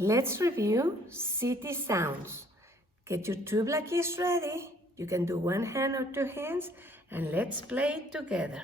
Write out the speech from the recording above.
Let's review city sounds. Get your tuba keys ready. You can do one hand or two hands, and let's play it together.